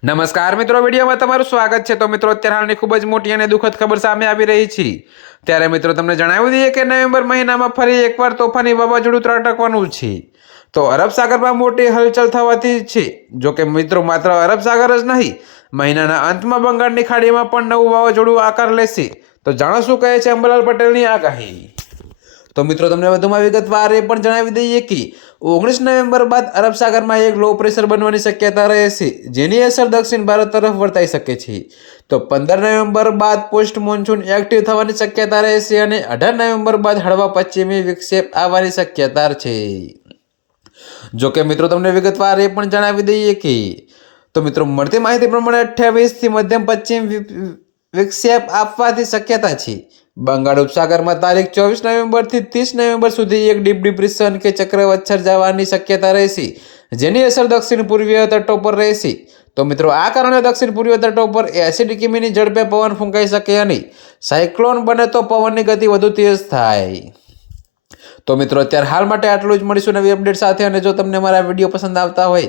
નમસ્કાર મિત્રો, વિડીયોમાં તમારું સ્વાગત છે. તો મિત્રો, અત્યારે હાલની ખૂબ જ મોટી અને દુઃખદ ખબર સામે આવી રહી છે. ત્યારે મિત્રો, તમને જણાવી દઈએ કે નવેમ્બર મહિનામાં ફરી એકવાર તોફાની વાવાઝોડું ત્રાટકવાનું છે. તો અરબ સાગરમાં મોટી હલચલ થવાથી છે. જો કે મિત્રો, માત્ર અરબ સાગર જ નહીં, મહિનાના અંતમાં બંગાળની ખાડીમાં પણ નવું વાવાઝોડું આકાર લેશે. તો જાણો શું કહે છે અંબલાલ પટેલની આગાહી? તો મિત્રો, તમને વધુમાં વિગતવાર એ પણ જણાવી દઈએ કે ઓગણીસ નવેમ્બર બાદ અરબ સાગરમાં એક લો પ્રેશર બનવાની શક્યતા રહેશે જેની અસર દક્ષિણ ભારત તરફ વર્તાઈ શકે છે. તો પંદર નવેમ્બર બાદ પોસ્ટ મોન્સૂન એક્ટિવ થવાની શક્યતા રહેશે અને અઢાર નવેમ્બર બાદ હળવા પશ્ચિમી વિક્ષેપ આવવાની શક્યતા છે. જો કે મિત્રો, તમને વિગતવાર એ પણ જણાવી દઈએ કે, તો મિત્રો, મળતી માહિતી પ્રમાણે અઠ્યાવીસથી મધ્યમ પશ્ચિમ વિક્ષેપ આપવાથી શક્યતા છે. બંગાળ ઉપસાગરમાં તારીખ ચોવીસ નવેમ્બરથી ત્રીસ નવેમ્બર સુધી એક ડીપ ડિપ્રેશન કે ચક્રવાત સર્જાવાની શક્યતા રહેશે, જેની અસર દક્ષિણ પૂર્વીય તટો પર રહેશે. તો મિત્રો, આ કારણે દક્ષિણ પૂર્વીય તટો પર એસિડ કિમીની ઝડપે પવન ફૂંકાઈ શકે અને સાયક્લોન બને તો પવનની ગતિ વધુ તેજ થાય. તો મિત્રો, અત્યારે હાલ માટે આટલું જ. મળીશું નવી અપડેટ સાથે અને જો તમને મારા વીડિયો પસંદ આવતા હોય